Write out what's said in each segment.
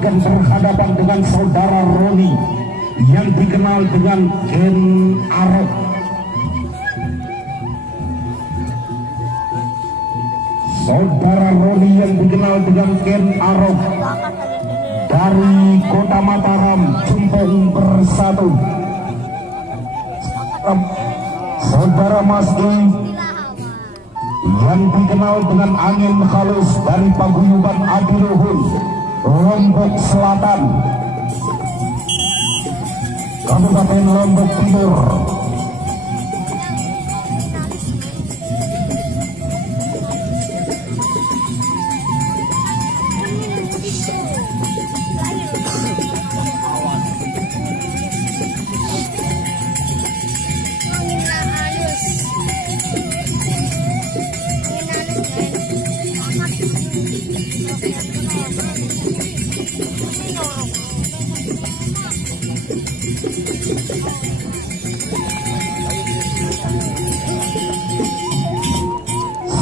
akan berhadapan dengan saudara Roni yang dikenal dengan Ken Arok. Saudara Roni yang dikenal dengan Ken Arok dari Kota Mataram, Cempong Bersatu. Saudara Masdi yang dikenal dengan Angin Halus dari Paguyuban Adiluhur, Lombok Selatan, Kabupaten Lombok Timur.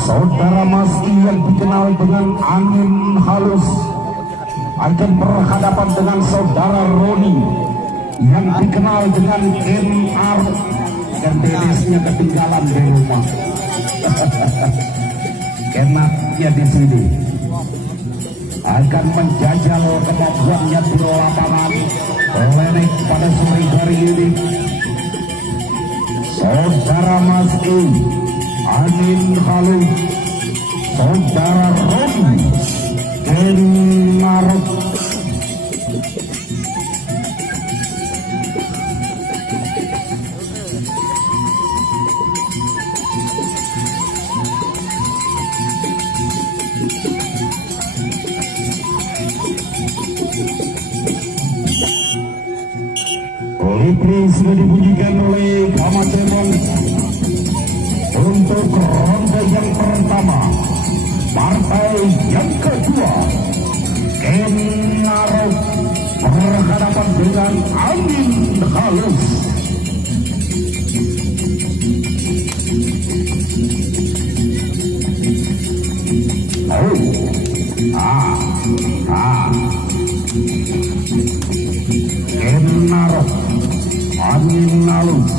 Saudara Masdi yang dikenal dengan Angin Halus akan berhadapan dengan saudara Roni yang dikenal dengan Ken Arok, dan tenisnya ketinggalan di rumah. Kenaknya di sini akan menjajal kemampuannya di lapangan lenek pada sore hari ini. Saudara Masdi, Angin Halus, saudara Roni, Ken Arok. Lipri sudah dibunyikan oleh Kamacemong untuk ronde yang pertama. Partai yang kedua, Ken Arok berhadapan dengan Angin Halus. Ken Arok, Angin Halus.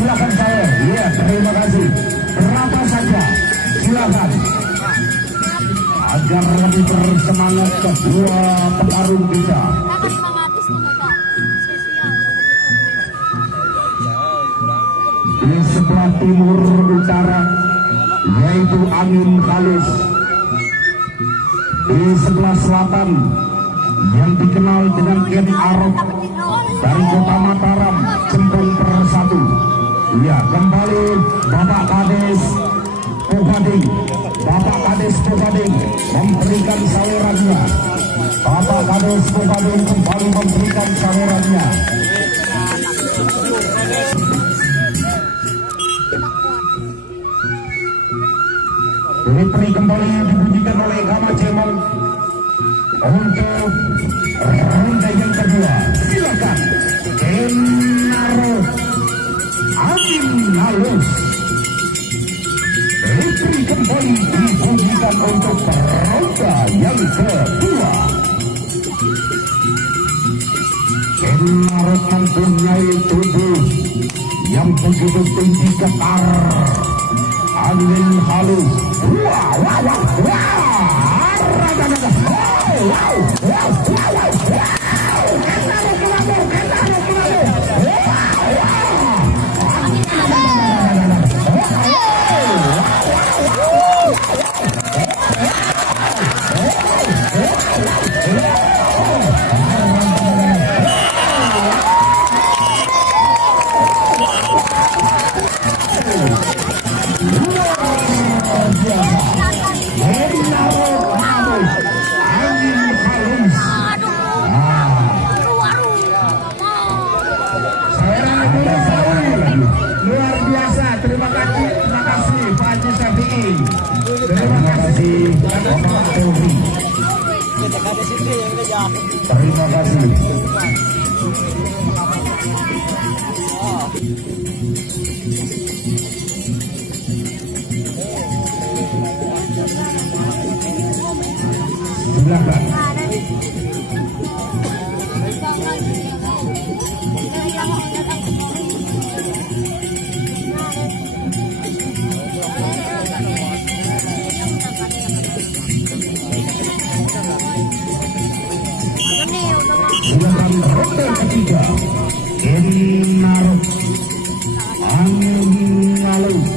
Silakan saya. Iya, terima kasih. Berapa saja, silakan. Agar lebih bersemangat kedua petarung kita. Di sebelah timur utara yaitu Angin Halus. Di sebelah selatan yang dikenal dengan Ken Arok dari Kota Mataram, Cempong Bersatu. Ya, kembali Bapak Kades Pubading, Bapak Kades Pubading memberikan sawerannya. Bapak Kades Pubading kembali memberikan sawerannya. Lipri kembali dibunyikan oleh Kamacemong untuk ronde yang kedua. Silakan Ken Arok, Angin Halus. Lipri kembali dibunyikan untuk ronde yang kedua. Kenarok mempunyai tubuh yang begitu tinggi kekar, angin halus. Luar biasa, terima kasih Pak Haji Syafi'i. Terima kasih Bapak Teori. Terima kasih. Silakan. Silakan ronde ketiga. Kenarok angin halus.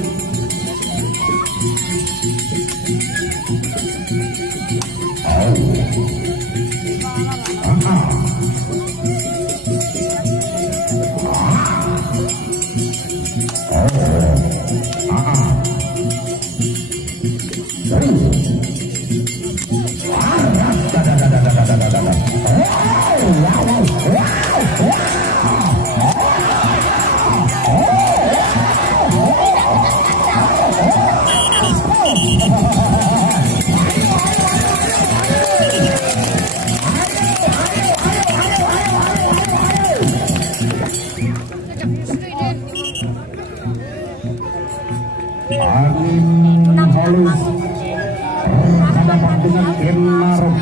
Angin halus berhadapan dengan Kenarok.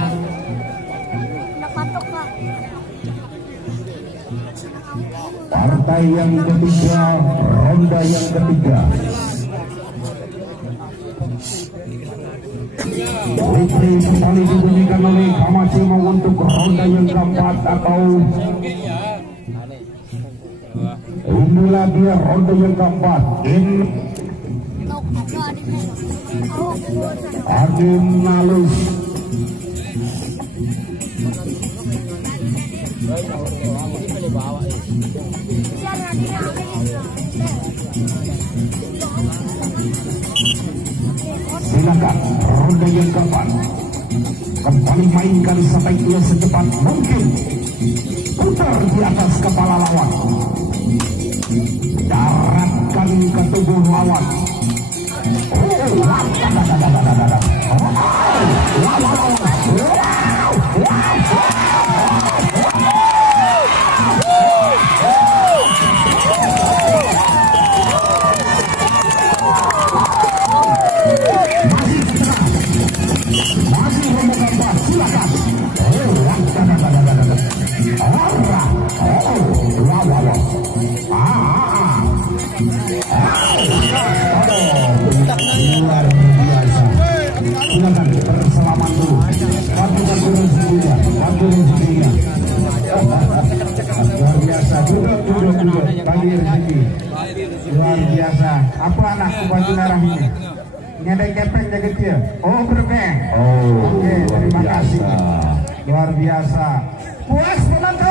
Partai yang ketiga, ronde yang ketiga. Putri kembali dibunyikan oleh Kamacimo untuk ronde yang keempat atau inilah dia ronde yang keempat. Angin halus. Silakan ronde yang keempat. Kembali mainkan sebaiknya secepat mungkin. Putar di atas kepala lawan. Daratkan ke tubuh lawan. Luar biasa. Silakan bersalaman dulu. Bantu rezekinya, bantu rezekinya. Luar biasa. Duduk. Bagi rezeki. Luar biasa. Apa anakku baju merah ini? Ini ada kepeng jaga dia. Oh berbeng. Oke, terima kasih. Luar biasa. Puas menonton.